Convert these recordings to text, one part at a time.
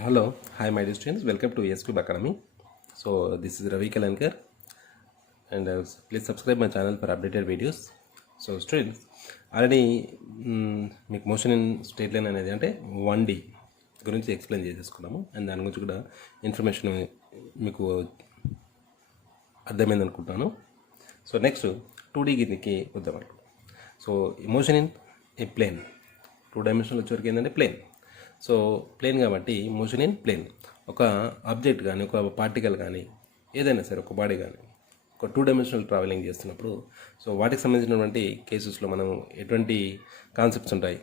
Hello, hi my dear students, welcome to ESCube Academy. So this is Ravi Kalankar and please subscribe my channel for updated videos. So students, already మీకు motion in straight line అనేది అంటే 1D గురించి explain చేసేసుకున్నాము and దాని గురించి కూడా information మీకు అర్థమైంది అనుకుంటున్నాను. సో నెక్స్ట్ 2D గిరికి వద్దాం. So motion in a plane 2 dimensional వచ్చేవరకు ఏంటంటే ప్లేన్. సో ప్లేన్ కాబట్టి మోషన్ ఇన్ ప్లేన్ ఒక ఆబ్జెక్ట్ కానీ ఒక పార్టికల్ కానీ ఏదైనా సరే ఒక బాడీ కానీ ఒక 2 డైమెన్షనల్ ట్రావెలింగ్ చేస్తున్నప్పుడు సో వాటికి సంబంధించినటువంటి కేసెస్లో మనం ఎటువంటి కాన్సెప్ట్స్ ఉంటాయి,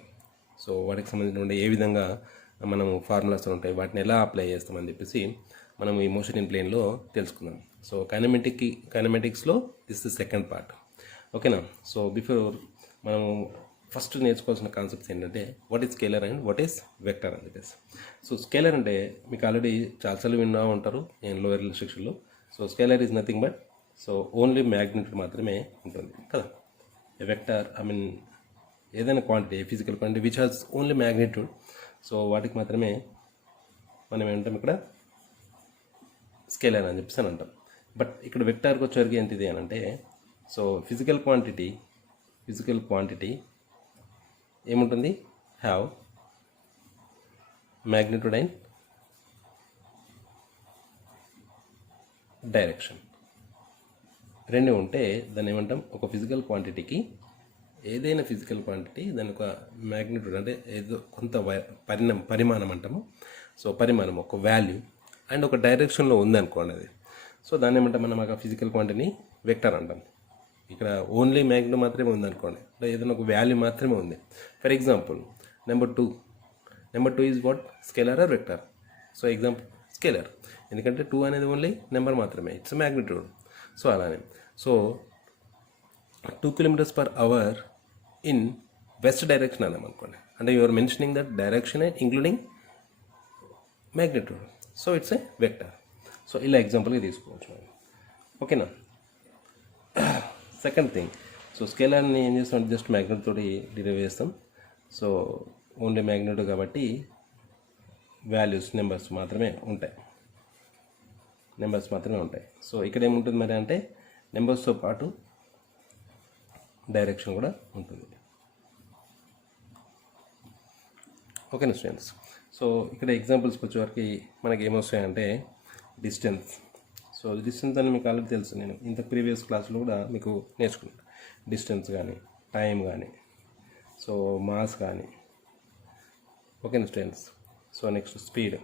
సో వాటికి సంబంధించినటువంటి ఏ విధంగా మనం ఫార్ములాస్ ఉంటాయి, వాటిని ఎలా అప్లై చేస్తామని చెప్పేసి మనం ఈ మోషన్ ఇన్ ప్లేన్లో తెలుసుకుందాం. సో కైనమెటిక్స్లో దిస్ ది సెకండ్ పార్ట్. ఓకేనా. సో బిఫోర్ మనం ఫస్ట్ నేర్చుకోవాల్సిన కాన్సెప్ట్స్ ఏంటంటే what is scalar and what is vector అని చెప్పేసి. సో స్కేలర్ అంటే మీకు ఆల్రెడీ చాలాసార్లు విన్నా ఉంటారు నేను లోయర్ సెక్షన్లో. So scalar is nothing but so only magnitude మాత్రమే ఉంటుంది కదా. వెక్టర్ ఏదైనా quantity physical quantity which has only magnitude, so వాటికి మాత్రమే మనం ఏమంటాం ఇక్కడ స్కేలర్ అని చెప్పేసి అని అంటాం. బట్ ఇక్కడ వెక్టార్కి వచ్చేవరకు ఏంటిది అని అంటే సో ఫిజికల్ క్వాంటిటీ ఏముంటుంది, హ్యావ్ మ్యాగ్నిట్యూడ్ అండ్ డైరెక్షన్ రెండు ఉంటే దాన్ని ఏమంటాం, ఒక ఫిజికల్ క్వాంటిటీకి ఏదైనా ఫిజికల్ క్వాంటిటీ దాని ఒక మ్యాగ్నిట్యూడ్ అంటే ఏదో కొంత పరిమాణం అంటాము. సో పరిమాణం ఒక వాల్యూ అండ్ ఒక డైరెక్షన్లో ఉందనుకోండి అది, సో దాన్ని ఏమంటాం మనం ఒక ఫిజికల్ క్వాంటిటీని వెక్టర్ అంటాం. ఇక్కడ ఓన్లీ మ్యాగ్నిట్యూడ్ మాత్రమే ఉందనుకోండి, ఏదైనా ఒక వాల్యూ మాత్రమే ఉంది. For example number two is what, scalar or vector. So example scalar, ఎందుకంటే 2 అనేది ఓన్లీ నెంబర్ మాత్రమే, ఇట్స్ మ్యాగ్నిట్యూడ్. సో అలానే so 2 km/h in west direction అన్నాం అనుకోండి, అంటే you are mentioning that direction including magnitude, so it's a vector. So ఇలా ఎగ్జాంపుల్గా తీసుకోవచ్చు. ఓకేనా. సెకండ్ థింగ్, సో స్కేలర్ని ఏం చేస్తాం, జస్ట్ మ్యాగ్నెట్ తోటి డిరైవ్ చేస్తాం. సో ఓన్లీ మ్యాగ్నెట్ కాబట్టి వాల్యూస్ నెంబర్స్ మాత్రమే ఉంటాయి. సో ఇక్కడ ఏముంటుంది మరి అంటే నెంబర్స్తో పాటు డైరెక్షన్ కూడా ఉంటుంది. ఓకేనా స్టూడెంట్స్. సో ఇక్కడ ఎగ్జాంపుల్స్కి వచ్చేవరకు మనకి ఏమొస్తాయంటే డిస్టెన్స్. సో డిస్టెన్స్ అని మీకు ఆల్రెడీ తెలుసు, నేను ఇంత ప్రీవియస్ క్లాస్లో కూడా మీకు నేర్చుకున్నాను. డిస్టెన్స్ కానీ టైం కానీ సో మాస్ కానీ. ఓకేనా స్టూడెంట్స్. సో నెక్స్ట్ స్పీడ్,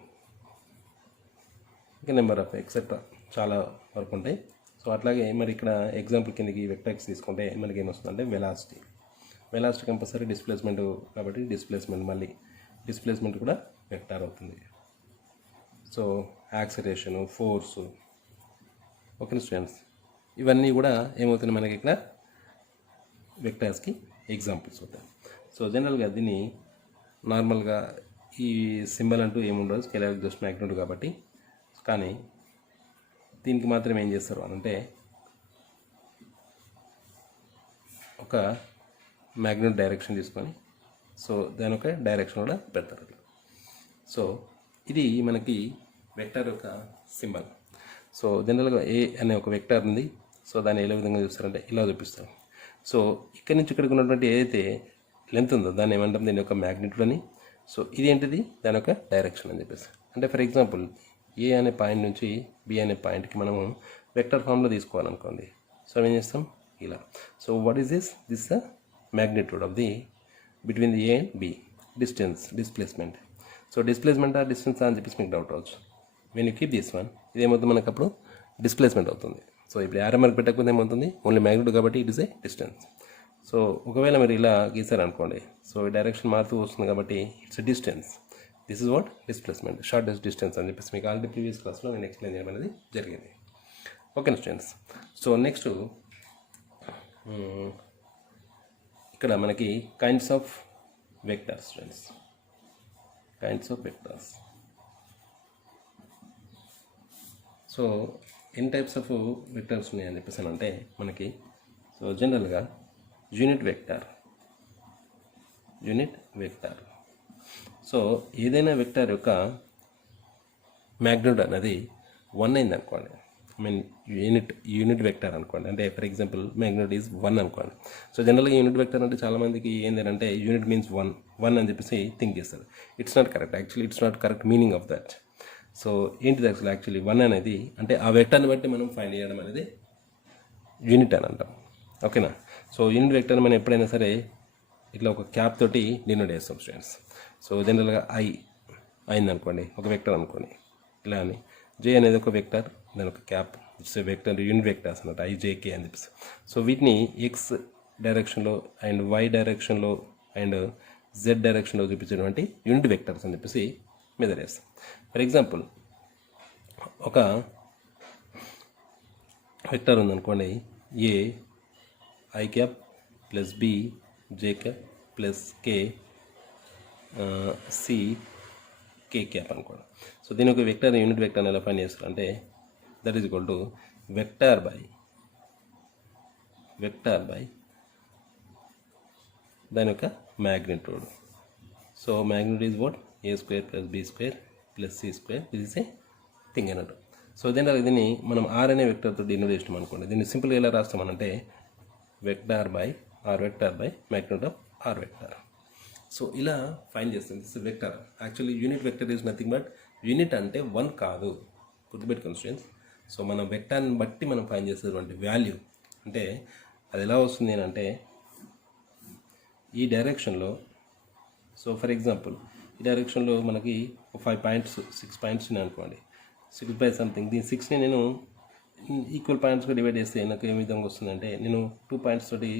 ఇంకా నెంబర్ ఆఫ్ ఎక్సెట్రా చాలా వరకు ఉంటాయి. సో అట్లాగే మరి ఇక్కడ ఎగ్జాంపుల్ కిందకి వెక్టర్స్ తీసుకుంటే మనకి ఏమొస్తుందంటే వెలాసిటీ కంపల్సరీ డిస్ప్లేస్మెంట్ కాబట్టి డిస్ప్లేస్మెంట్ కూడా వెక్టార్ అవుతుంది. So acceleration, force. Okay students, ఇవన్నీ కూడా ఏమవుతుంది మనకి ఇక్కడ వెక్టర్స్కి ఎగ్జాంపుల్స్ అవుతాయి. సో జనరల్గా దీన్ని నార్మల్గా ఈ సింబల్ అంటూ ఏముండదు, స్కేలర్ జస్ట్ మ్యాగ్నెట్ కాబట్టి. కానీ దీనికి మాత్రం ఏం చేస్తారు అంటే ఒక మ్యాగ్నెట్ డైరెక్షన్ తీసుకొని సో దాని ఒక డైరెక్షన్ కూడా పెడతారు. సో ఇది మనకి వెక్టర్ యొక్క సింబల్. సో జనరల్గా ఏ అనే ఒక వెక్టర్ ఉంది. సో దాన్ని ఏ విధంగా చూస్తారంటే ఇలా చూపిస్తారు. సో ఇక్కడి నుంచి ఇక్కడికి ఉన్నటువంటి ఏదైతే లెంత్ ఉందో దాన్ని ఏమంటాం, దీని యొక్క మ్యాగ్నిట్యూడ్ అని. సో ఇది ఏంటిది, దాని యొక్క డైరెక్షన్ అని చెప్పేసి. అంటే ఫర్ ఎగ్జాంపుల్ ఏ అనే పాయింట్ నుంచి బి అనే పాయింట్కి మనము వెక్టర్ ఫామ్లో తీసుకోవాలనుకోండి. సో ఏం చేస్తాం ఇలా. So what is this the magnitude of the between the A and B. Displacement. So displacement ఆ డిస్టెన్స్ అని చెప్పేసి మీకు డౌట్ అవచ్చు. When you keep this one, ఇదేమవుతుంది మనకు అప్పుడు డిస్ప్లేస్మెంట్ అవుతుంది. సో ఇప్పుడు యారో మార్క్ పెట్టకపోతే ఏమవుతుంది, ఓన్లీ మ్యాగ్నిట్యూడ్ కాబట్టి it is a distance. So ఒకవేళ మీరు ఇలా గీసారనుకోండి, సో డైరెక్షన్ మారుతూ వస్తుంది కాబట్టి it's a distance. This is what displacement, short distance అని చెప్పేసి మీకు ఆల్రెడీ ప్రీవియస్ క్లాస్లో నేను ఎక్స్ప్లెయిన్ చేయడం అనేది జరిగింది. ఓకేనా స్టూడెంట్స్. సో నెక్స్ట్ ఇక్కడ మనకి kinds of vectors students, so ఎన్ని టైప్స్ ఆఫ్ వెక్టర్స్ ఉన్నాయని చెప్పేసి అంటే మనకి సో జనరల్గా యూనిట్ వెక్టర్. సో ఏదైనా వెక్టర్ యొక్క మ్యాగ్నిట్యూడ్ అనేది 1 అయింది అనుకోండి, ఐ మీన్ యూనిట్ వెక్టర్ అనుకోండి, అంటే ఫర్ ఎగ్జాంపుల్ మ్యాగ్నిట్యూడ్ ఈజ్ 1 అనుకోండి. సో జనరల్గా యూనిట్ వెక్టర్ అంటే చాలామందికి ఏంటంటే యూనిట్ మీన్స్ 1 అని చెప్పేసి థింక్ చేస్తారు. It's not correct, actually it's not correct meaning of that. So ఏంటిది యాక్చువల్లీ 1 అనేది అంటే ఆ వెక్టర్ని బట్టి మనం ఫైండ్ చేయడం అనేది యూనిట్ అని అంటాం. ఓకేనా. సో యూనిట్ వెక్టర్ మనం ఎప్పుడైనా సరే ఇట్లా ఒక క్యాప్ తోటి డినోట్ చేస్తాం స్టూడెంట్స్. సో జనరల్గా అయింది అనుకోండి, ఒక వెక్టర్ అనుకోండి ఇలా అని. జే అనేది ఒక వెక్టర్, దాని ఒక cap, it's vector, unit vectors అన్నమాట, ఐజేకే అని చెప్పేసి. సో వీటిని ఎక్స్ డైరెక్షన్లో అండ్ వై డైరెక్షన్లో అండ్ జెడ్ డైరెక్షన్లో చూపించేటువంటి యూనిట్ వెక్టర్స్ అని చెప్పేసి మెజర్ చేస్తాం. ఫర్ ఎగ్జాంపుల్ ఒక వెక్టర్ ఉందనుకోండి, A I cap plus B J cap plus K C K cap అనుకోండి. సో దీని ఒక వెక్టర్ యూనిట్ వెక్టర్ ఎలా ఫైండ్ చేస్తారు అంటే that is equal to vector by దాని యొక్క magnitude. So magnitude is what, A square plus B square plus C square, ఇది is A thing అన్నట్టు. సో దీన్ని మనం ఆర్ అనే వెక్టర్తో డినోట్ చేసినాం అనుకోండి. దీన్ని సింపుల్గా ఎలా రాస్తామనంటే vector by magnitude of R vector. So ఇలా ఫైండ్ చేస్తుంది. This vector actually unit vector is nothing but, unit అంటే 1 కాదు, గుర్తుపెట్టుకోండి స్టూడెంట్స్. సో మన వెక్టర్ని బట్టి మనం ఫైండ్ చేసేటువంటి వాల్యూ అంటే అది ఎలా వస్తుంది అని అంటే ఈ డైరెక్షన్లో. సో ఫర్ ఎగ్జాంపుల్ ఈ డైరెక్షన్లో మనకి 5 పాయింట్స్ 6 పాయింట్స్ ఉన్నాయి అనుకోండి, 6 బై సంథింగ్. దీని 6ని నేను ఈక్వల్ పాయింట్స్గా డివైడ్ చేస్తే నాకు ఏ విధంగా వస్తుందంటే నేను 2 పాయింట్స్ తోటి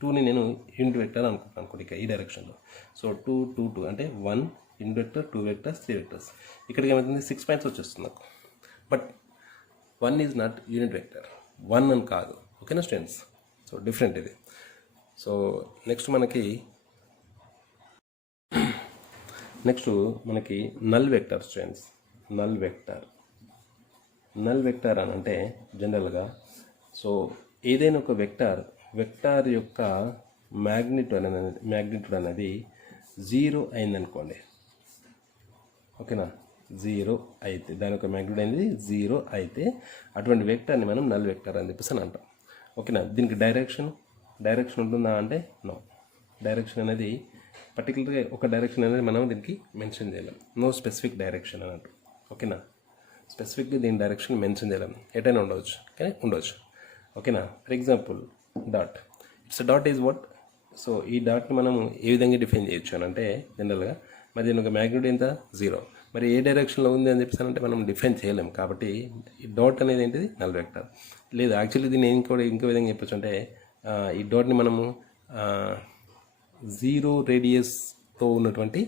2ని నేను యూనిట్ వెక్టర్ అనుకుంటాను అనుకోండి ఇక ఈ డైరెక్షన్లో. సో 2 2 2 అంటే 1 యూనిట్ వెక్టర్, 2 వెక్టర్స్, 3 వెక్టర్స్. ఇక్కడికి ఏమవుతుంది 6 పాయింట్స్ వచ్చేస్తుంది నాకు. But 1 is not unit vector, 1 అని కాదు. ఓకేనా స్టూడెంట్స్. సో డిఫరెంట్ ఇది. సో నెక్స్ట్ మనకి null vector students. Null vector అని అంటే జనరల్గా సో ఏదైనా ఒక వెక్టార్ యొక్క మ్యాగ్నిట్యూడ్ అనేది 0 అయిందనుకోండి. ఓకేనా, 0 అయితే దాని యొక్క మ్యాగ్నిట్యూడ్ అనేది 0 అయితే అటువంటి వెక్టర్ని మనం నల్ వెక్టర్ అని చెప్పేసి అని అంటాం. ఓకేనా. దీనికి డైరెక్షన్ ఉంటుందా అంటే నో. డైరెక్షన్ అనేది పర్టికులర్గా ఒక డైరెక్షన్ అనేది మనం దీనికి మెన్షన్ చేయలేం. నో స్పెసిఫిక్ డైరెక్షన్ అన్నట్టు. ఓకేనా. స్పెసిఫిక్గా దీని డైరెక్షన్ మెన్షన్ చేయలేం, ఎటైనా ఉండవచ్చు కానీ ఉండవచ్చు. ఓకేనా. For example dot, it's dot is what. So ఈ డాట్ని మనం ఏ విధంగా డిఫైన్ చేయొచ్చు అని అంటే జనరల్గా మరి దీని ఒక మ్యాగ్నిట్యూడ్ ఎంత 0, మరి ఏ డైరెక్షన్లో ఉంది అని చెప్పేసానంటే మనం డిఫైన్ చేయలేం. కాబట్టి ఈ డాట్ అనేది ఏంటిది నల్ వెక్టర్. లేదు యాక్చువల్లీ దీన్ని ఇంకో విధంగా చెప్పచ్చు అంటే ఈ డాట్ని మనము 0 రేడియస్తో ఉన్నటువంటి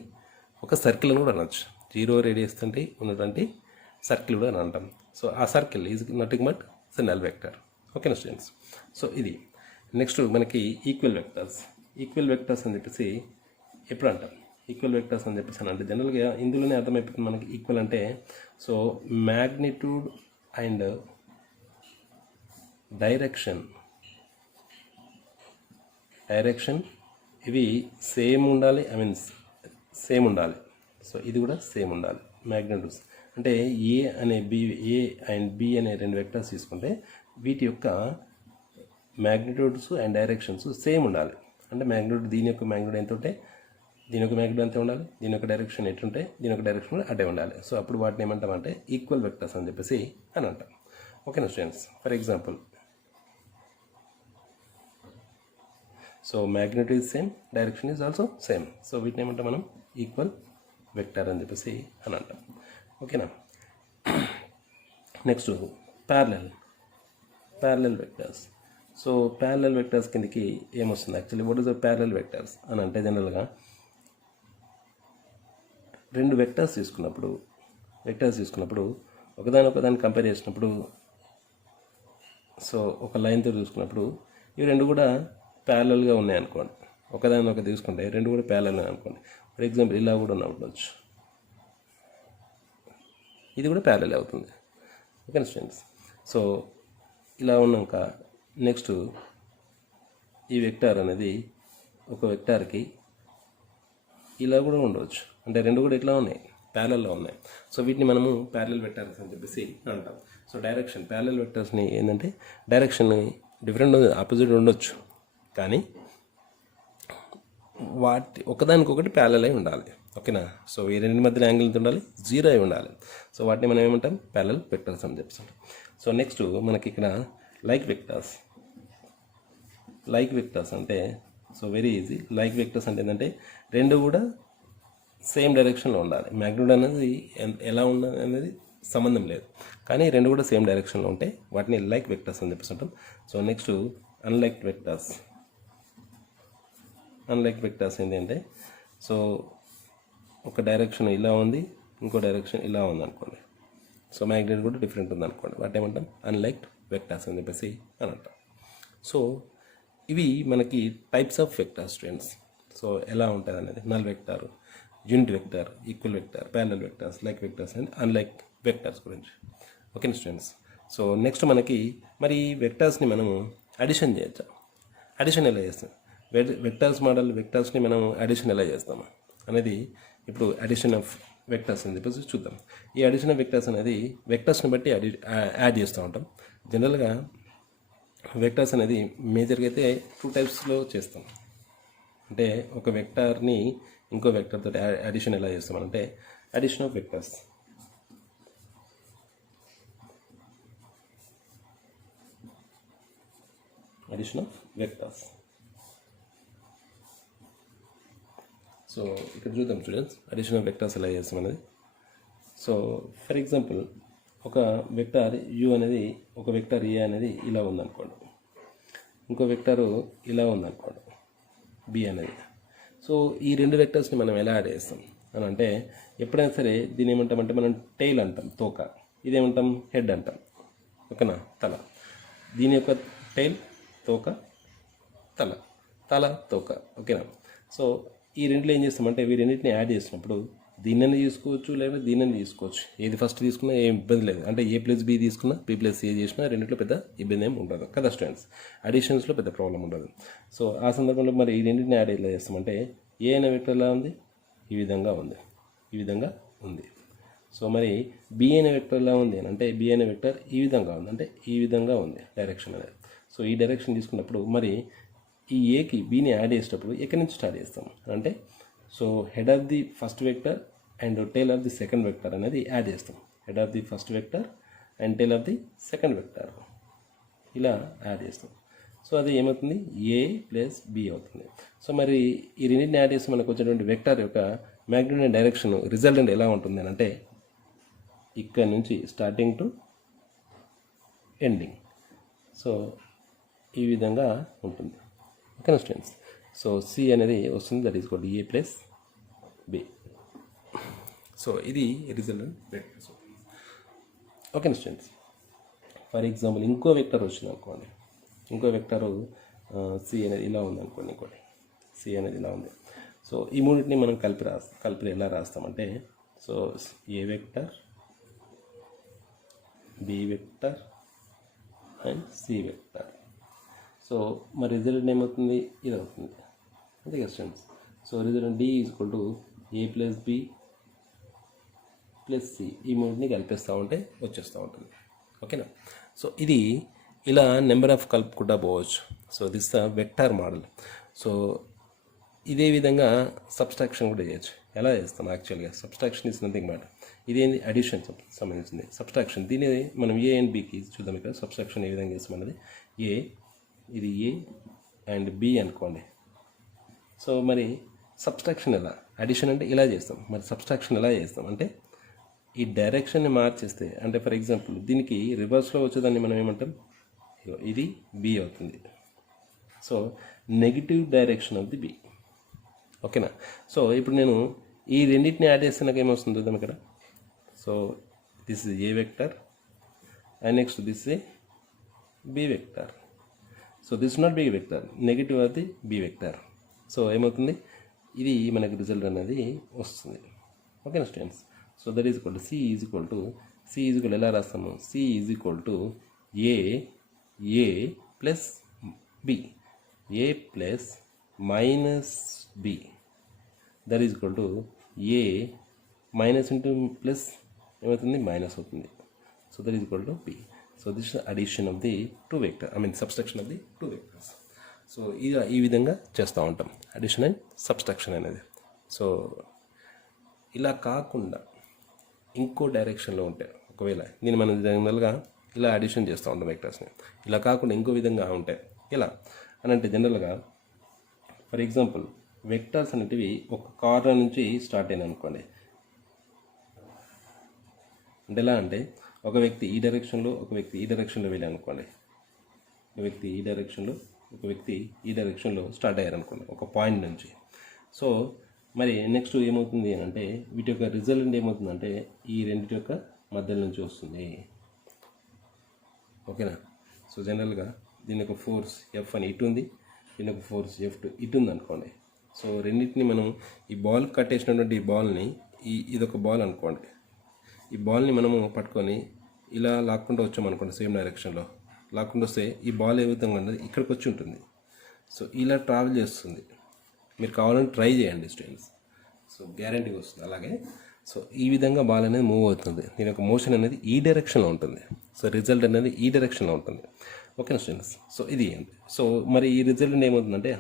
ఒక సర్కిల్ అని కూడా అనొచ్చు. 0 రేడియస్ తోటి ఉన్నటువంటి సర్కిల్ కూడా అని అంటాం. సో ఆ circle is nothing but it's null vector. ఓకేనా స్టూడెంట్స్. సో ఇది నెక్స్ట్ మనకి ఈక్వల్ వెక్టర్స్ అని చెప్పేసి ఎప్పుడు అంటాం. ఈక్వల్ వెక్టర్స్ అని చెప్పేసి అంటే జనరల్గా ఇందులోనే అర్థమైపోతుంది మనకి. ఈక్వల్ అంటే సో మ్యాగ్నిట్యూడ్ అండ్ డైరెక్షన్ ఇవి సేమ్ ఉండాలి, సేమ్ ఉండాలి. సో ఇది కూడా సేమ్ ఉండాలి. మ్యాగ్నిట్యూడ్స్ అంటే ఏ అండ్ బి అనే 2 వెక్టర్స్ తీసుకుంటే వీటి యొక్క మ్యాగ్నిట్యూడ్స్ అండ్ డైరెక్షన్స్ సేమ్ ఉండాలి. అంటే మ్యాగ్నిట్యూడ్ దీని యొక్క మ్యాగ్నిట్యూడ్ ఎంత ఉంటే దీని యొక్క మ్యాగ్నిట్యూడ్ అంతే ఉండాలి, దీని యొక్క డైరెక్షన్ ఎటుంటే దీని యొక్క డైరెక్షన్ కూడా అటే ఉండాలి. సో అప్పుడు వాటిని ఏమంటామంటే ఈక్వల్ వెక్టర్స్ అని చెప్పేసి అని అంటాం. ఓకేనా students. For example so magnitude is same, direction is also same. So వీటిని ఏమంటాం మనం ఈక్వల్ వెక్టర్ అని చెప్పేసి అని అంటాం. ఓకేనా. Next parallel vectors. So parallel vectors కిందకి ఏమొస్తుంది actually what is the parallel vectors అని అంటే జనరల్గా 2 వెక్టర్స్ తీసుకున్నప్పుడు ఒకదాని కంపేర్ చేసినప్పుడు సో ఒక లైన్తో చూసుకున్నప్పుడు ఇవి 2 కూడా ప్యారలల్గా ఉన్నాయనుకోండి. ఒకదాని తీసుకుంటే 2 కూడా ప్యారలల్ అనుకోండి. ఫర్ ఎగ్జాంపుల్ ఇలా కూడా ఉండవచ్చు, ఇది కూడా ప్యారలల్ అవుతుంది. Okay students. సో ఇలా ఉన్నాక నెక్స్ట్ ఈ వెక్టార్ అనేది ఒక వెక్టార్కి ఇలా కూడా ఉండవచ్చు. అంటే 2 కూడా ఇట్లా ఉన్నాయి, ప్యారలల్లో ఉన్నాయి. సో వీటిని మనము ప్యారలల్ వెక్టర్స్ అని చెప్పేసి అంటాం. సో డైరెక్షన్ ప్యారలల్ వెక్టర్స్ని ఏంటంటే డైరెక్షన్ డిఫరెంట్ ఆపోజిట్ ఉండొచ్చు, కానీ వాటి ఒకదానికొకటి ప్యారలల్ అయి ఉండాలి. ఓకేనా. సో ఈ రెండు మధ్యలో యాంగిల్ ఎంత ఉండాలి, 0 అయి ఉండాలి. సో వాటిని మనం ఏమంటాం, ప్యారలల్ వెక్టర్స్ అని చెప్తాం. సో నెక్స్ట్ మనకి ఇక్కడ లైక్ వెక్టర్స్ అంటే so very easy. Like vectors అంటే ఏంటంటే రెండు కూడా సేమ్ డైరెక్షన్లో ఉండాలి. మ్యాగ్నిట్యూడ్ అనేది ఎలా ఉండాలి అనేది సంబంధం లేదు, కానీ రెండు కూడా సేమ్ డైరెక్షన్లో ఉంటే వాటిని లైక్ వెక్టర్స్ అని చెప్పేసి ఉంటాం. సో నెక్స్ట్ అన్లైక్ వెక్టర్స్ ఏంటంటే సో ఒక డైరెక్షన్ ఇలా ఉంది, ఇంకో డైరెక్షన్ ఇలా ఉంది అనుకోండి. సో మ్యాగ్నిట్యూడ్ కూడా డిఫరెంట్ ఉంది అనుకోండి, వాటి ఏమంటాం అన్లైక్ వెక్టర్స్ అని చెప్పేసి అని అంటాం. సో ఇవి మనకి types of vectors students. So ఎలా ఉంటుంది అనేది null vector, unit vector, equal vector, parallel vectors, like vectors and unlike vectors గురించి. Okay students. సో నెక్స్ట్ మనకి మరి వెక్టర్స్ని మనము అడిషన్ చేయొచ్చా? అడిషన్ ఎలా చేస్తాం? వెక్టర్స్ మోడల్ వెక్టర్స్ని మనం అడిషన్ ఎలా చేస్తాము అనేది ఇప్పుడు అడిషన్ ఆఫ్ వెక్టర్స్ అని చెప్పేసి చూద్దాం. ఈ అడిషన్ ఆఫ్ వెక్టర్స్ అనేది వెక్టర్స్ని బట్టి యాడ్ చేస్తూ ఉంటాం. జనరల్గా వెక్టర్స్ అనేది మేజర్గా అయితే 2 టైప్స్లో చేస్తాం. అంటే ఒక వెక్టర్ని ఇంకో వెక్టర్తో అడిషన్ ఎలా చేస్తామంటే అడిషన్ ఆఫ్ వెక్టర్స్. సో ఇక్కడ చూద్దాం స్టూడెంట్స్, అడిషన్ ఆఫ్ వెక్టర్స్ ఎలా చేస్తాం అనేది. సో ఫర్ ఎగ్జాంపుల్ ఒక వెక్టర్ యు అనేది ఒక వెక్టర్ ఏ అనేది ఇలా ఉందనుకోండి, ఇంకో వెక్టరు ఇలా ఉందనుకోండి బి అనేది. సో ఈ రెండు వెక్టర్స్ని మనం ఎలా యాడ్ చేస్తాం అని అంటే ఎప్పుడైనా సరే దీని ఏమంటామంటే మనం టెయిల్ అంటాం, తోక. ఇదేమంటాం, హెడ్ అంటాం. ఓకేనా, తల. దీని యొక్క టెయిల్, తోక, తల తోక. ఓకేనా. సో ఈ రెండులో ఏం చేస్తామంటే వీరెన్నింటిని యాడ్ చేసినప్పుడు దీన్నైనా తీసుకోవచ్చు, లేదా దీన్నైనా తీసుకోవచ్చు. ఏది ఫస్ట్ తీసుకున్నా ఏం ఇబ్బంది లేదు. అంటే ఏ ప్లస్ బి తీసుకున్నా బి ప్లస్ ఏ చేసినా రెండింటిలో పెద్ద ఇబ్బంది ఏమి ఉండదు కదా స్టూడెంట్స్. అడిషన్స్లో పెద్ద ప్రాబ్లం ఉండదు. సో ఆ సందర్భంలో మరి ఈ రెండింటిని యాడ్ ఎలా చేస్తామంటే ఏ అనే వెక్టర్ ఎలా ఉంది, ఈ విధంగా ఉంది. సో మరి బి అనే వెక్టర్ ఎలా ఉంది అని అంటే బి అనే వెక్టర్ ఈ విధంగా ఉంది, అంటే ఈ విధంగా ఉంది డైరెక్షన్ అనేది. సో ఈ డైరెక్షన్ తీసుకున్నప్పుడు మరి ఈ ఏకి బీని యాడ్ చేసేటప్పుడు ఎక్కడి నుంచి స్టార్ట్ చేస్తాం అంటే so head of the first vector and tail of the second vector అనేది యాడ్ చేస్తాం. Head of the first vector and tail of the second vector ఇలా యాడ్ చేస్తాం. సో అది ఏమవుతుంది, ఏ ప్లస్ బి అవుతుంది. సో మరి ఈ రెండింటిని యాడ్ చేస్తే మనకు వచ్చేటువంటి వెక్టర్ యొక్క మ్యాగ్నిట్యూడ్ అండ్ డైరెక్షన్ రిజల్టెంట్ ఎలా ఉంటుంది అని అంటే ఇక్కడ నుంచి స్టార్టింగ్ టు ఎండింగ్ సో ఈ విధంగా ఉంటుంది. ఓకేనా స్టూడెంట్స్. సో సి అనేది వస్తుంది, that is called A plus B. So ఇది రిజల్టెంట్ వెక్టర్స్. ఓకేనా స్టూడెంట్స్. ఫర్ ఎగ్జాంపుల్ ఇంకో వెక్టర్ వచ్చింది అనుకోండి, ఇంకో వెక్టరు సి అనేది ఇలా ఉంది అనుకోండి, ఇంకోటి సి అనేది ఇలా ఉంది. సో ఈ మూడింటిని మనం కలిపి ఎలా రాస్తామంటే so A vector, B vector and C vector. So మరి రిజల్ట్ ఏమవుతుంది, ఇది అవుతుంది. అంతే కదా students. So result D is equal to A plus B plus C. ఈ మూడింటిని కలిపేస్తూ ఉంటే వచ్చేస్తూ ఉంటుంది. ఓకేనా. సో ఇది ఇలా నెంబర్ ఆఫ్ కలుపుకుంటా పోవచ్చు. So this the vector model. So ఇదే విధంగా సబ్స్ట్రాక్షన్ కూడా చేయొచ్చు. ఎలా చేస్తాం యాక్చువల్గా సబ్స్ట్రాక్షన్ ఇస్ నథింగ్ బట్ ఇదేంది అడిషన్ సంబంధించింది సబ్స్ట్రాక్షన్. దీన్ని మనం ఏ అండ్ బికి చూద్దాం. ఇక్కడ సబ్స్ట్రాక్షన్ ఏ విధంగా చేస్తాం అన్నది ఇది ఏ అండ్ బి అనుకోండి. సో మరి సబ్స్ట్రాక్షన్ ఎలా, అడిషన్ అంటే ఇలా చేస్తాం, మరి సబ్స్ట్రాక్షన్ ఎలా చేస్తాం అంటే ఈ డైరెక్షన్ని మార్చేస్తే అంటే ఫర్ ఎగ్జాంపుల్ దీనికి రివర్స్లో వచ్చేదాన్ని మనం ఏమంటాం, ఇది బి అవుతుంది. So negative direction of the B. ఓకేనా. సో ఇప్పుడు నేను ఈ రెండింటిని యాడ్ చేస్తే నాకు ఏమొస్తుంది చూద్దాం ఇక్కడ. So this is A vector and next this A B vector. So this not B vector, negative of the B vector. So ఏమవుతుంది, ఇది మనకి రిజల్ట్ అనేది వస్తుంది. ఓకేనా students. So that is equal to C is equal ఎలా రాస్తాము, C is equal to A plus B, A plus minus B, that is equal to A minus into plus ఏమవుతుంది, minus అవుతుంది. So that is equal to P. So this addition of the two vector, subtraction of the two vectors. So ఈ విధంగా చేస్తూ ఉంటాం addition and సబ్స్ట్రక్షన్ అనేది. So ఇలా కాకుండా ఇంకో డైరెక్షన్లో ఉంటే, ఒకవేళ దీన్ని మనం జనరల్గా ఇలా అడిషన్ చేస్తూ ఉంటాం వెక్టర్స్ని. ఇలా కాకుండా ఇంకో విధంగా ఉంటాయి. ఎలా అని అంటే, జనరల్గా ఫర్ ఎగ్జాంపుల్ వెక్టర్స్ అనేటివి ఒక కార్నర్ నుంచి స్టార్ట్ అయినాయి అనుకోండి. అంటే ఎలా అంటే, ఒక వ్యక్తి ఈ డైరెక్షన్లో, ఒక వ్యక్తి ఈ డైరెక్షన్లో వెళ్ళి అనుకోండి. ఒక వ్యక్తి ఈ డైరెక్షన్లో, ఒక వ్యక్తి ఈ డైరెక్షన్లో స్టార్ట్ అయ్యారు అనుకోండి ఒక పాయింట్ నుంచి. సో మరి నెక్స్ట్ ఏమవుతుంది అని అంటే, వీటి యొక్క రిజల్ట్ ఏమవుతుందంటే ఈ రెండింటి యొక్క మధ్యలో నుంచి వస్తుంది. ఓకేనా? సో జనరల్గా దీని యొక్క ఫోర్స్ ఎఫ్ అని ఇటు ఉంది, దీని యొక్క ఫోర్స్ ఎఫ్ ఇటు ఉంది అనుకోండి. సో రెండింటిని మనం ఈ బాల్ కట్టేసినటువంటి ఈ బాల్ని, ఇదొక బాల్ అనుకోండి. ఈ బాల్ని మనము పట్టుకొని ఇలా లాక్కుంటూ వచ్చామనుకోండి, సేమ్ డైరెక్షన్లో లాక్కుంటూ వస్తే ఈ బాల్ ఏ విధంగా ఉన్నది ఇక్కడికి వచ్చి ఉంటుంది. సో ఇలా ట్రావెల్ చేస్తుంది. మీరు కావాలని ట్రై చేయండి స్టూడెంట్స్. సో గ్యారంటీ వస్తుంది. అలాగే సో ఈ విధంగా బాల్ అనేది మూవ్ అవుతుంది. దీని యొక్క మోషన్ అనేది ఈ డైరెక్షన్లో ఉంటుంది. సో రిజల్ట్ అనేది ఈ డైరెక్షన్లో ఉంటుంది. ఓకేనా స్టూడెంట్స్? సో ఇది సో మరి ఈ రిజల్ట్ ఏమవుతుందంటే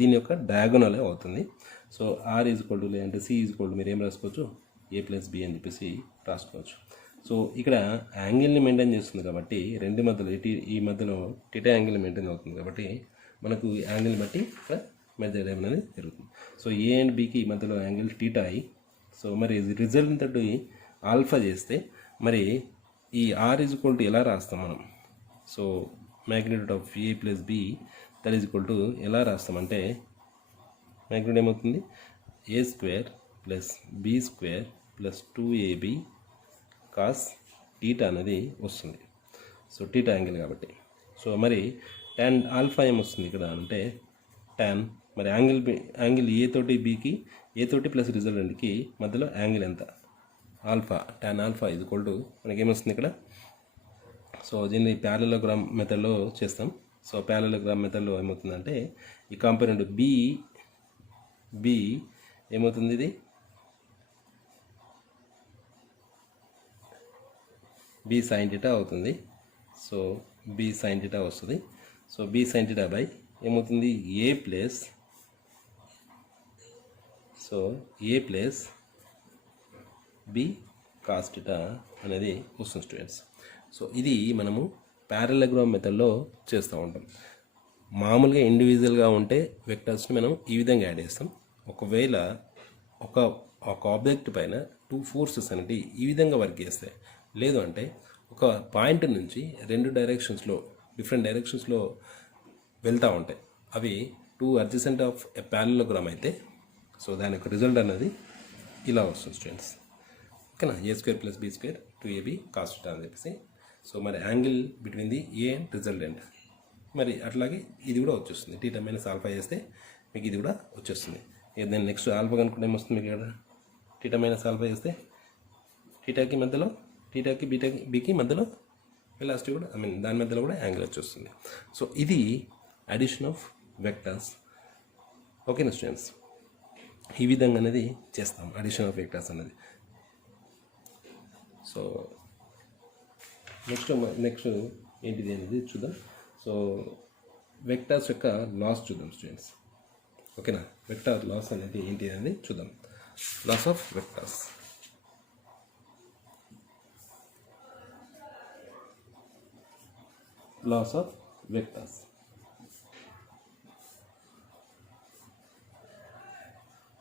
దీని యొక్క డయాగోనల్ అవుతుంది. So R is equal to లేదంటే సి ఈజ్ ఈక్వల్ టు మీరు ఏం రాసుకోవచ్చు, ఏ ప్లస్ బి అని చెప్పేసి రాసుకోవచ్చు. సో ఇక్కడ యాంగిల్ని మెయింటైన్ చేస్తుంది కాబట్టి రెండు మధ్యలో ఈ మధ్యలో టీటా యాంగిల్ మెయింటైన్ అవుతుంది కాబట్టి మనకు యాంగిల్ బట్టి ఇక్కడ మెజర్ అనేది జరుగుతుంది. సో ఏ అండ్ బికి మధ్యలో యాంగిల్ టీటా అయి, సో మరి రిజల్ట్ తోటి ఆల్ఫా చేస్తే మరి ఈ ఆర్ ఈజ్ ఈక్వల్ టు ఎలా రాస్తాం మనం? So magnitude of A plus B that is equal to ఎలా రాస్తామంటే, మ్యాగ్నిట్యూడ్ ఏమవుతుంది, A square plus B square plus 2ab cos theta అనేది వస్తుంది. సో టీటా యాంగిల్ కాబట్టి. సో మరి tan ఆల్ఫా ఏమొస్తుంది ఇక్కడ అంటే tan, మరి యాంగిల్ ఏ తోటి బికి, ఏ తోటి ప్లస్ రిజల్టెంట్కి మధ్యలో యాంగిల్ ఎంత, ఆల్ఫా. tan ఆల్ఫా ఇది ఈక్వల్ టు మనకి ఏమొస్తుంది ఇక్కడ. సో దీన్ని ప్యారలోగ్రామ్ మెథడ్లో చేస్తాం. సో ప్యారలోగ్రామ్ మెథడ్లో ఏమవుతుందంటే ఈ కాంపోనెంట్ బి ఏమవుతుంది, ఇది బి సైన్ టీటా అవుతుంది. సో బి సైన్ టీటా వస్తుంది. So B sine theta by ఏమవుతుంది, A plus B cos theta అనేది వస్తుంది స్టూడెంట్స్. సో ఇది మనము ప్యారలోగ్రామ్ మెథడ్లో చేస్తూ ఉంటాం. మామూలుగా ఇండివిజువల్గా ఉంటే వెక్టర్స్ని మనం ఈ విధంగా యాడ్ చేస్తాం. ఒకవేళ ఒక ఆబ్జెక్ట్ పైన టూ ఫోర్సెస్ అనేవి ఈ విధంగా వర్క్ చేస్తాయి, లేదు అంటే ఒక పాయింట్ నుంచి డిఫరెంట్ డైరెక్షన్స్లో వెళ్తూ ఉంటాయి. అవి two adjacent of a parallelogram అయితే సో దాని యొక్క రిజల్ట్ అనేది ఇలా వస్తుంది స్టూడెంట్స్. ఓకేనా? A square plus B square 2ab cos theta అని చెప్పేసి. సో మరి angle between the A and resultant, మరి అట్లాగే ఇది కూడా వచ్చేస్తుంది. టీటా మైనస్ ఆల్ఫా చేస్తే మీకు ఇది కూడా వచ్చేస్తుంది. దాన్ని నెక్స్ట్ ఆల్ఫా కనుక్కుంటే ఏమొస్తుంది మీకు ఇక్కడ, టీటా మైనస్ ఆల్ఫా చేస్తే టీటాకి బికి మధ్యలో వెలాసిటీ కూడా దాని మధ్యలో కూడా యాంగిల్ వచ్చేస్తుంది. సో ఇది అడిషన్ ఆఫ్ వెక్టర్స్. ఓకేనా స్టూడెంట్స్? ఈ విధంగా అనేది చేస్తాం అడిషన్ ఆఫ్ వెక్టర్స్ అనేది. సో నెక్స్ట్ ఏంటిది అనేది చూద్దాం. సో వెక్టర్స్ యొక్క లాస్ చూద్దాం స్టూడెంట్స్. ఓకేనా? వెక్టర్ లాస్ అనేది ఏంటి అనేది చూద్దాం. Laws of vectors. Laws of vectors.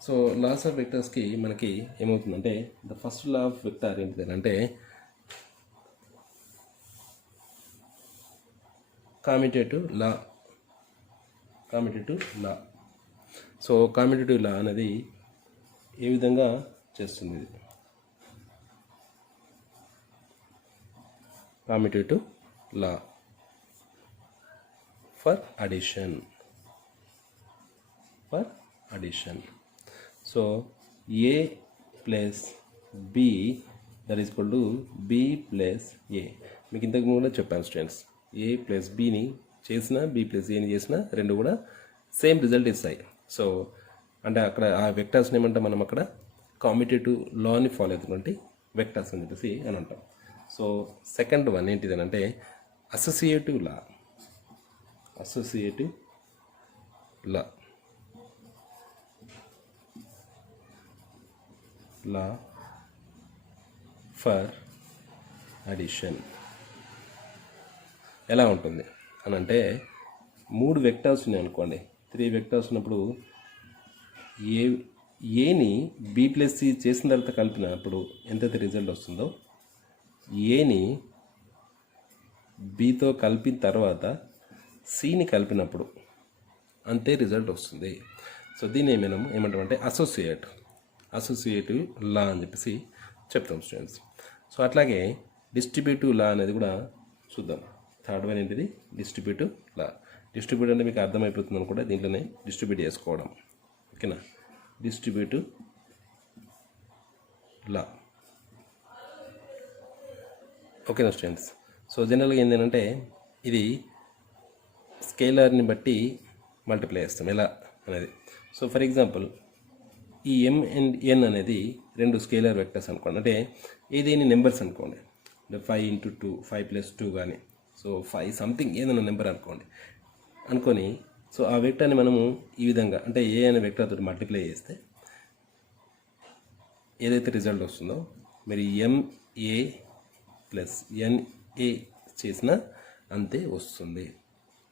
So laws of వెక్టర్స్కి మనకి ఏమవుతుందంటే, the first law of vector ఏంటిది అంటే కామ్యుటేటివ్ లా. సో కామ్యుటేటివ్ లా అనేది ఏ విధంగా చేస్తుంది, ఇది కామ్యుటేటివ్ లా for addition. So a plus b that is equal to b plus a. మీకు ఇంతకు ముందు చెప్పాను స్టూడెంట్స్, a ప్లస్ బిని చేసిన b ప్లస్ ఏని చేసిన రెండు కూడా సేమ్ రిజల్ట్ ఇస్తాయి. సో అంటే అక్కడ ఆ వెక్టర్స్ని ఏమంటాం మనం, అక్కడ కామ్యుటేటివ్ లాని ఫాలో అవుతున్నటువంటి వెక్టర్స్ అని చెప్పేసి అని అంటాం. సో సెకండ్ వన్ ఏంటిది అంటే associative law. Associative law law for addition ఎలా ఉంటుంది అని అంటే 3 వెక్టర్స్ ఉన్నాయి అనుకోండి, 3 వెక్టర్స్ ఉన్నప్పుడు ఏని బి ప్లస్ సి చేసిన తర్వాత కలిపినప్పుడు ఎంతైతే రిజల్ట్ వస్తుందో ఏని బితో కలిపిన తర్వాత సిని కలిపినప్పుడు అంతే రిజల్ట్ వస్తుంది. సో దీన్ని మనం ఏమంటామంటే అసోసియేటివ్ లా అని చెప్పేసి చెప్తాం స్టూడెంట్స్. సో అట్లాగే డిస్ట్రిబ్యూటివ్ లా అనేది కూడా చూద్దాం. థర్డ్ వన్ ఏంటిది డిస్ట్రిబ్యూటివ్ లా. డిస్ట్రిబ్యూట్ అంటే మీకు అర్థమైపోతుంది అనుకుంటే దీంట్లోనే డిస్ట్రిబ్యూట్ చేసుకోవడం. ఓకేనా, డిస్ట్రిబ్యూటివ్ లా. ఓకేనా స్టూడెంట్స్. సో జనరల్గా ఏంటంటే ఇది స్కేలర్ని బట్టి మల్టిప్లై చేస్తాం ఎలా అనేది. సో ఫర్ ఎగ్జాంపుల్ ఈ ఎం అండ్ ఎన్ అనేది 2 స్కేలర్ వెక్టర్స్ అనుకోండి, అంటే ఏదైనా నెంబర్స్ అనుకోండి, అంటే 5 × 2 5 + 2 కానీ, సో 5 సంథింగ్ ఏదైనా నెంబర్ అనుకొని సో ఆ వెక్టర్ని మనము ఈ విధంగా అంటే ఏ అనే వెక్టర్ తోటి మల్టిప్లై చేస్తే ఏదైతే రిజల్ట్ వస్తుందో మరి ఎంఏ ప్లస్ ఎన్ఏ చేసినా అంతే వస్తుంది.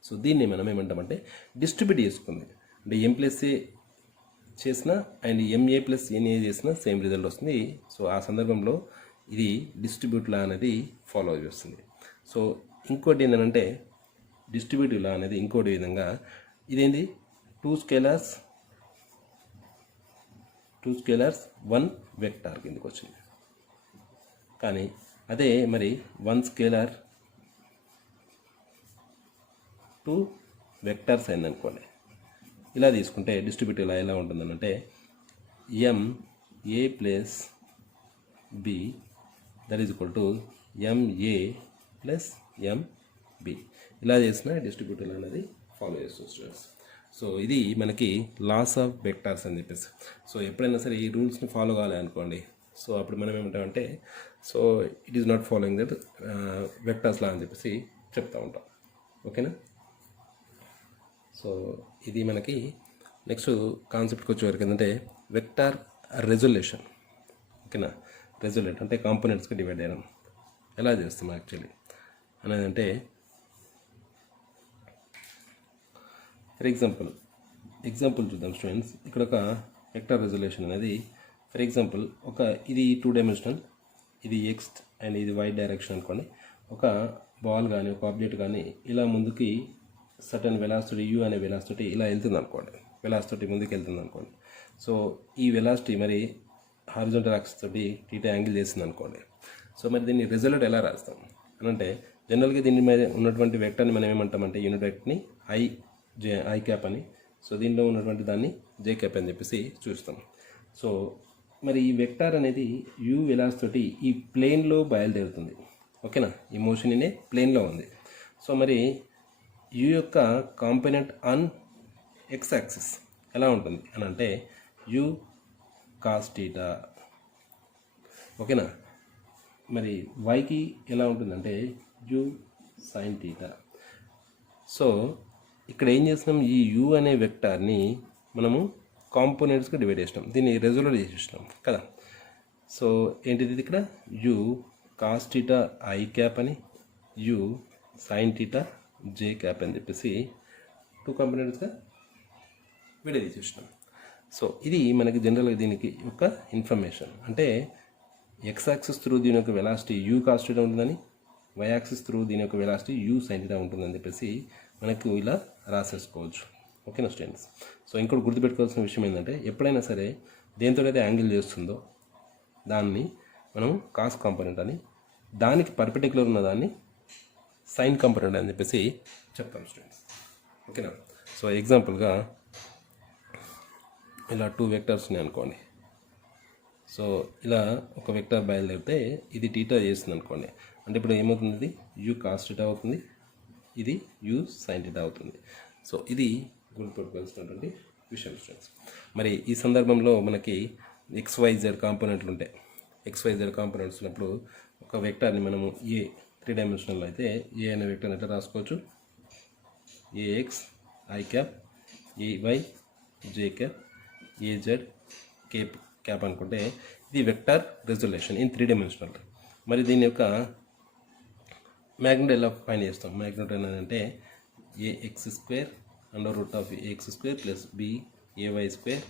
సో దీన్ని మనం ఏమంటామంటే డిస్ట్రిబ్యూట్ చేసుకుంది, అంటే ఎం ప్లస్ ఏ చేసిన అండ్ ఎంఏ ప్లస్ ఎన్ఏ చేసిన సేమ్ రిజల్ట్ వస్తుంది. సో ఆ సందర్భంలో ఇది డిస్ట్రిబ్యూట్ లా అనేది ఫాలో చేస్తుంది. సో ఇంకోటి ఏంటంటే డిస్ట్రిబ్యూటివ్ లా అనేది ఇంకోటి విధంగా ఇదేంది 2 స్కేలర్స్ 1 వెక్టార్ కిందకి వచ్చింది. కానీ అదే మరి 1 స్కేలర్ 2 వెక్టర్స్ అయిందనుకోండి, ఇలా తీసుకుంటే డిస్ట్రిబ్యూటివ్ లా ఎలా ఉంటుందనంటే M A plus B that is equal to M A plus M B. ఇలా చేసిన డిస్ట్రిబ్యూటివ్ లా అనేది ఫాలో చేస్తుంది స్టూడెంట్స్. సో ఇది మనకి లాస్ ఆఫ్ వెక్టార్స్ అని చెప్పేసి. సో ఎప్పుడైనా సరే ఈ రూల్స్ని ఫాలో కావాలి అనుకోండి, సో అప్పుడు మనం ఏమంటామంటే so it is not following that vectors law అని చెప్పేసి చెప్తూ ఉంటాం. ఓకేనా. సో ఇది మనకి నెక్స్ట్ కాన్సెప్ట్కి వచ్చేవరకు ఏంటంటే వెక్టార్ రెజల్యూషన్. ఓకేనా, రెజల్యూట్ అంటే కాంపోనెంట్స్కి డివైడ్ చేయడం ఎలా చేస్తాం యాక్చువల్లీ అనేది అంటే ఫర్ ఎగ్జాంపుల్ చూద్దాం స్టూడెంట్స్. ఇక్కడ ఒక వెక్టార్ రెజల్యూషన్ అనేది ఫర్ ఎగ్జాంపుల్ ఇది 2 డైమెన్షనల్, ఇది ఎక్స్ అండ్ ఇది వై డైరెక్షన్ అనుకోండి. ఒక బాల్ కానీ ఒక ఆబ్జెక్ట్ కానీ ఇలా ముందుకి సర్టన్ వెలాసిటీ యూ అనే వెలాసిటీ ఇలా వెళ్తుంది అనుకోండి, వెలాసిటీ ముందుకు వెళ్తుంది అనుకోండి. సో ఈ వెలాసిటీ మరి హారిజాంటల్ యాక్సిస్ తోటి టీటా యాంగిల్ చేస్తుంది అనుకోండి. సో మరి దీన్ని రిజల్ట్ ఎలా రాస్తాం అని అంటే జనరల్గా దీని మీద ఉన్నటువంటి వెక్టర్ని మనం ఏమంటామంటే యూనిట్ వెక్టర్ని ఐ క్యాప్ అని, సో దీనిలో ఉన్నటువంటి దాన్ని జే క్యాప్ అని చెప్పేసి చూస్తాం. సో మరి ఈ వెక్టార్ అనేది యూ వెలాసిటీ తోటి ఈ ప్లేన్లో బయలుదేరుతుంది. ఓకేనా, ఈ మోషన్ ఇనే ప్లేన్లో ఉంది. సో మరి యూ యొక్క కాంపోనెంట్ ఆన్ ఎక్స్ యాక్సిస్ ఎలా ఉంటుంది అని అంటే యూ కాస్ టీటా. ఓకేనా, మరి వైకి ఎలా ఉంటుందంటే యూ సైన్ టీటా. సో ఇక్కడ ఏం చేస్తున్నాం, ఈ యూ అనే వెక్టార్ని మనము కాంపోనెంట్స్గా డివైడ్ చేసినాం, దీన్ని రెజల్యూట్ చేసేసినాం కదా. సో ఏంటిది ఇక్కడ U cos theta I cap అని, U sine theta J cap అని చెప్పేసి 2 కాంపోనెంట్స్గా విడదీసేసినాం. సో ఇది మనకి జనరల్గా దీనికి ఒక ఇన్ఫర్మేషన్, అంటే ఎక్స్ యాక్సిస్ త్రూ దీని యొక్క వెలాసిటీ యూ కాస్ టీటా ఉంటుందని, వై యాక్సిస్ త్రూ దీని యొక్క వెలాసిటీ యూ సైన్ టీటా ఉంటుందని చెప్పేసి మనకు ఇలా రాసేసుకోవచ్చు. ఓకేనా స్టూడెంట్స్. సో ఇంకోటి గుర్తుపెట్టుకోవాల్సిన విషయం ఏంటంటే ఎప్పుడైనా సరే దేంతో అయితే యాంగిల్ చేస్తుందో దాన్ని మనం కాస్ కాంపోనెంట్ అని, దానికి పర్పెండిక్యులర్ ఉన్న దాన్ని సైన్ కాంపోనెంట్ అని చెప్పేసి చెప్తాం స్టూడెంట్స్. ఓకేనా. సో ఎగ్జాంపుల్గా ఇలా 2 వెక్టర్స్ ఉన్నాయి అనుకోండి. సో ఇలా ఒక వెక్టర్ బయలుదేరితే ఇది టీటా చేస్తుంది అనుకోండి, అంటే ఇప్పుడు ఏమవుతుంది, ఇది యూ కాస్ టీటా అవుతుంది, ఇది యూ సైన్ టీటా అవుతుంది. సో ఇది గుర్తుపెట్టుకోవాల్సినటువంటి విషయం స్టూడెంట్స్. మరి ఈ సందర్భంలో మనకి XYZ కాంపోనెంట్లు ఉంటాయి. XYZ కాంపోనెంట్స్ ఉన్నప్పుడు ఒక వెక్టర్ని మనము ఏ 3 డైమెన్షనల్లో అయితే ఏ అనే వెక్టర్ని ఎట్లా రాసుకోవచ్చు, AX I cap AY J cap AZ cap అనుకుంటే ఇది వెక్టర్ రెజల్యూషన్ ఇన్ 3 డైమెన్షనల్. మరి దీని యొక్క మ్యాగ్నిట్యూడ్ ఎలా ఫైండ్ చేస్తాం? మ్యాగ్నిట్యూడ్ ఏంటంటే AX square under root of AX square plus BAY square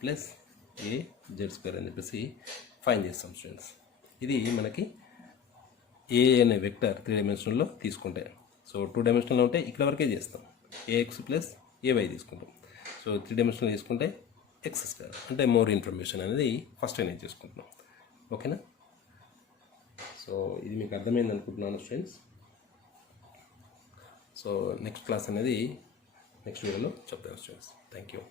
plus AZ square అని చెప్పేసి ఫైండ్ చేస్తాం స్టూడెంట్స్. ఇది మనకి ఏ అనే వెక్టర్ 3 డైమెన్షనల్లో తీసుకుంటే, సో 2 డైమెన్షనల్లో ఉంటే ఇక్కడ వరకే చేస్తాం, AX ప్లస్ AY తీసుకుంటాం. సో 3 డైమెన్షనల్ తీసుకుంటే X స్క్వేర్ అంటే మోర్ ఇన్ఫర్మేషన్ అనేది ఫస్ట్ నేను చేసుకుంటున్నాం. ఓకేనా? సో ఇది మీకు అర్థమైంది అనుకుంటున్నాను స్టూడెంట్స్. సో నెక్స్ట్ క్లాస్ అనేది నెక్స్ట్ వీడియోలో చెప్తాను స్టూడెంట్స్. Thank you.